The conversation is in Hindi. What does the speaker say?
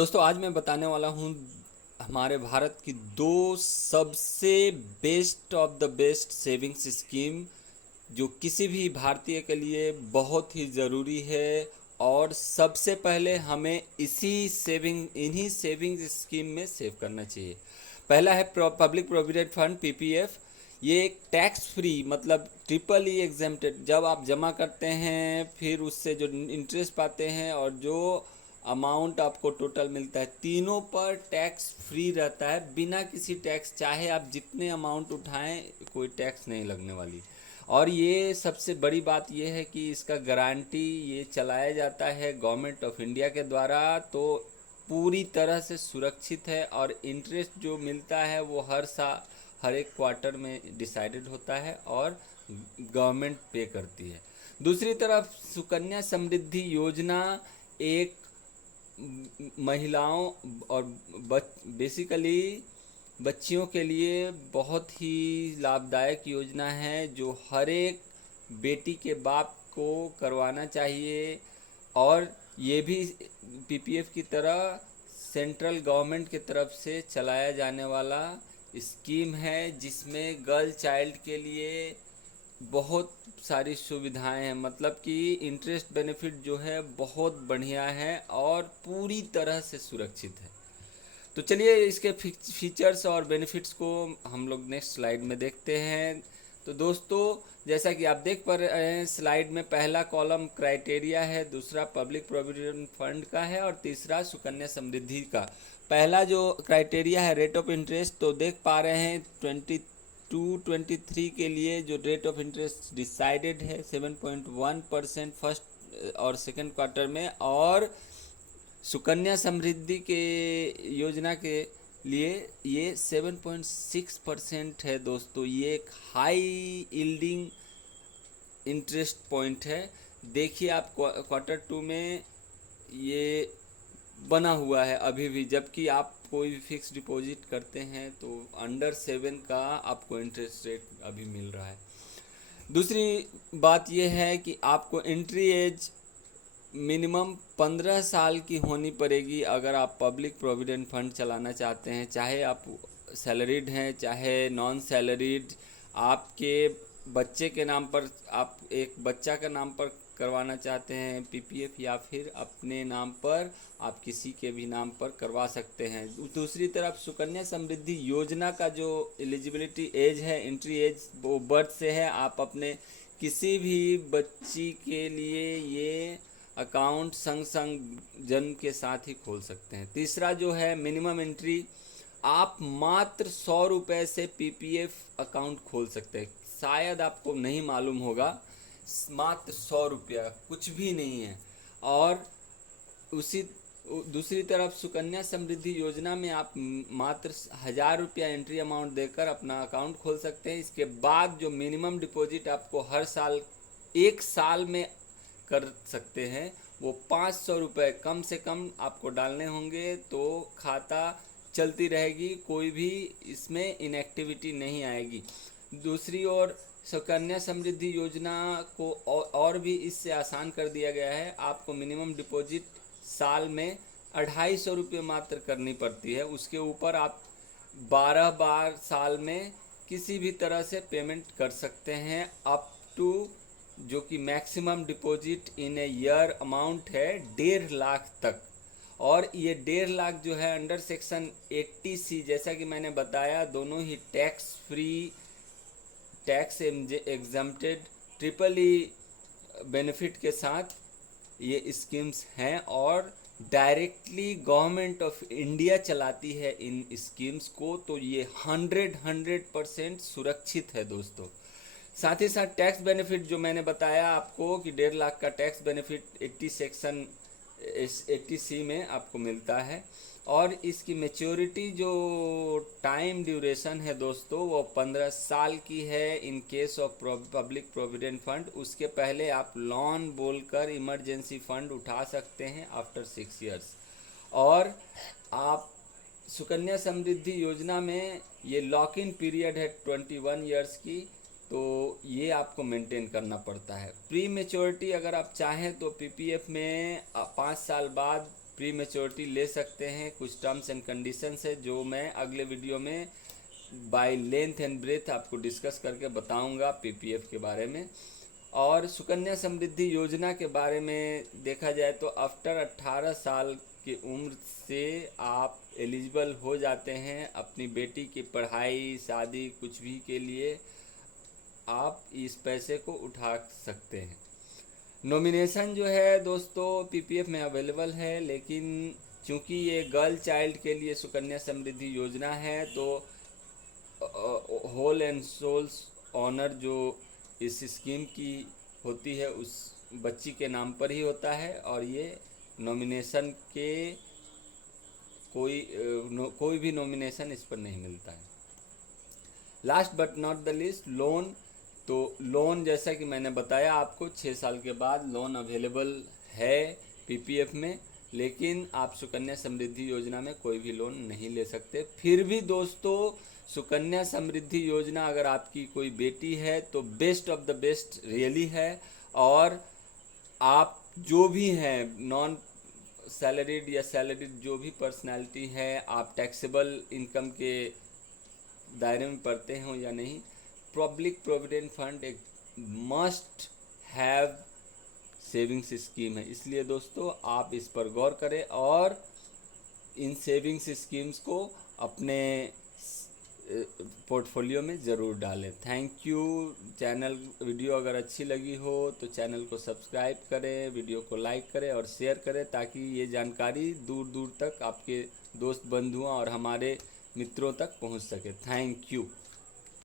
दोस्तों आज मैं बताने वाला हूँ हमारे भारत की दो सबसे best of the best savings scheme जो किसी भी भारतीय के लिए बहुत ही ज़रूरी है। और सबसे पहले हमें इन्हीं सेविंग स्कीम में सेव करना चाहिए। पहला है पब्लिक प्रोविडेंट फंड पीपीएफ। ये एक टैक्स फ्री मतलब ट्रिपल ई एग्जेम्प्टेड, जब आप जमा करते हैं फिर उससे जो इंटरेस्ट पाते हैं और जो अमाउंट आपको टोटल मिलता है, तीनों पर टैक्स फ्री रहता है बिना किसी टैक्स। चाहे आप जितने अमाउंट उठाएं कोई टैक्स नहीं लगने वाली। और ये सबसे बड़ी बात ये है कि इसका गारंटी ये चलाया जाता है गवर्नमेंट ऑफ इंडिया के द्वारा, तो पूरी तरह से सुरक्षित है। और इंटरेस्ट जो मिलता है वो हर एक क्वार्टर में डिसाइडेड होता है और गवर्नमेंट पे करती है। दूसरी तरफ सुकन्या समृद्धि योजना एक महिलाओं और बेसिकली बच्चियों के लिए बहुत ही लाभदायक योजना है जो हर एक बेटी के बाप को करवाना चाहिए। और ये भी पीपीएफ की तरह सेंट्रल गवर्नमेंट की तरफ से चलाया जाने वाला स्कीम है जिसमें गर्ल चाइल्ड के लिए बहुत सारी सुविधाएं हैं। मतलब कि इंटरेस्ट बेनिफिट जो है बहुत बढ़िया है और पूरी तरह से सुरक्षित है। तो चलिए इसके फीचर्स और बेनिफिट्स को हम लोग नेक्स्ट स्लाइड में देखते हैं। तो दोस्तों जैसा कि आप देख पा रहे हैं स्लाइड में, पहला कॉलम क्राइटेरिया है, दूसरा पब्लिक प्रोविडेंट फंड का है और तीसरा सुकन्या समृद्धि का। पहला जो क्राइटेरिया है रेट ऑफ इंटरेस्ट, तो देख पा रहे हैं 22-23 के लिए जो रेट ऑफ इंटरेस्ट डिसाइडेड है 7.1% फर्स्ट और सेकंड क्वार्टर में। और सुकन्या समृद्धि के योजना के लिए ये 7.6% है दोस्तों। ये एक हाई यील्डिंग इंटरेस्ट पॉइंट है। देखिए आप क्वार्टर 2 में ये बना हुआ है अभी भी, जबकि आप कोई भी फिक्स डिपॉजिट करते हैं तो अंडर 7 का आपको इंटरेस्ट रेट अभी मिल रहा है। दूसरी बात यह है कि आपको एंट्री एज मिनिमम 15 साल की होनी पड़ेगी अगर आप पब्लिक प्रोविडेंट फंड चलाना चाहते हैं, चाहे आप सैलरीड हैं चाहे नॉन सैलरीड। आपके बच्चे के नाम पर, आप एक बच्चा का नाम पर करवाना चाहते हैं पीपीएफ, या फिर अपने नाम पर आप किसी के भी नाम पर करवा सकते हैं। दूसरी तरफ सुकन्या समृद्धि योजना का जो एलिजिबिलिटी एज है, एंट्री एज, वो बर्थ से है। आप अपने किसी भी बच्ची के लिए ये अकाउंट संग संग जन्म के साथ ही खोल सकते हैं। तीसरा जो है मिनिमम एंट्री, आप मात्र 100 रुपये से पीपीएफ अकाउंट खोल सकते हैं। शायद आपको नहीं मालूम होगा, मात्र 100 रुपया कुछ भी नहीं है। और उसी दूसरी तरफ सुकन्या समृद्धि योजना में आप मात्र 1000 रुपया एंट्री अमाउंट देकर अपना अकाउंट खोल सकते हैं। इसके बाद जो मिनिमम डिपॉजिट आपको हर साल 1 साल में कर सकते हैं वो 500 रुपये कम से कम आपको डालने होंगे, तो खाता चलती रहेगी, कोई भी इसमें इनएक्टिविटी नहीं आएगी। दूसरी ओर सुकन्या समृद्धि योजना को और भी इससे आसान कर दिया गया है। आपको मिनिमम डिपॉजिट साल में 250 रुपये मात्र करनी पड़ती है। उसके ऊपर आप 12 बार साल में किसी भी तरह से पेमेंट कर सकते हैं, अप टू जो कि maximum deposit in a year amount है 1.5 लाख तक। और ये 1.5 लाख जो है अंडर सेक्शन 80C, जैसा कि मैंने बताया, दोनों ही tax free, tax exempted, triple E benefit के साथ ये स्कीम्स हैं और डायरेक्टली गवर्नमेंट ऑफ इंडिया चलाती है इन स्कीम्स को। तो ये 100% सुरक्षित है दोस्तों। साथ ही साथ टैक्स बेनिफिट जो मैंने बताया आपको कि 1.5 लाख का टैक्स बेनिफिट 80C में आपको मिलता है। और इसकी मैच्योरिटी जो टाइम ड्यूरेशन है दोस्तों वो 15 साल की है in case of public provident fund. उसके पहले आप लोन बोलकर इमरजेंसी फंड उठा सकते हैं आफ्टर 6 इयर्स। और आप सुकन्या समृद्धि योजना में ये लॉक इन पीरियड है 21 इयर्स की, तो ये आपको मेंटेन करना पड़ता है। प्री मेच्योरिटी अगर आप चाहें तो पीपीएफ में 5 साल बाद प्री मैच्योरिटी ले सकते हैं। कुछ टर्म्स एंड कंडीशंस है जो मैं अगले वीडियो में बाय लेंथ एंड ब्रेथ आपको डिस्कस करके बताऊंगा पीपीएफ के बारे में। और सुकन्या समृद्धि योजना के बारे में देखा जाए तो आफ्टर 18 साल की उम्र से आप एलिजिबल हो जाते हैं अपनी बेटी की पढ़ाई, शादी, कुछ भी के लिए आप इस पैसे को उठा सकते हैं। नॉमिनेशन जो है दोस्तों पीपीएफ में अवेलेबल है, लेकिन चूंकि ये गर्ल चाइल्ड के लिए सुकन्या समृद्धि योजना है तो होल एंड सोल्स ऑनर जो इस स्कीम की होती है उस बच्ची के नाम पर ही होता है, और ये नॉमिनेशन के कोई भी नॉमिनेशन इस पर नहीं मिलता है। Last but not the least, loan. तो लोन जैसा कि मैंने बताया आपको 6 साल के बाद लोन अवेलेबल है पीपीएफ में, लेकिन आप सुकन्या समृद्धि योजना में कोई भी लोन नहीं ले सकते। फिर भी दोस्तों सुकन्या समृद्धि योजना अगर आपकी कोई बेटी है तो best of the best really है। और आप जो भी हैं नॉन सैलरीड या सैलरीड जो भी पर्सनालिटी है, आप टैक्सेबल इनकम के दायरे में पड़ते हो या नहीं, पब्लिक प्रोविडेंट फंड एक मस्ट हैव सेविंग्स स्कीम है। इसलिए दोस्तों आप इस पर गौर करें और इन सेविंग्स स्कीम्स को अपने पोर्टफोलियो में ज़रूर डालें। Thank you. चैनल वीडियो अगर अच्छी लगी हो तो चैनल को सब्सक्राइब करें, वीडियो को लाइक करें और शेयर करें, ताकि ये जानकारी दूर दूर तक आपके दोस्त बंधुओं और हमारे मित्रों तक पहुंच सके। Thank you.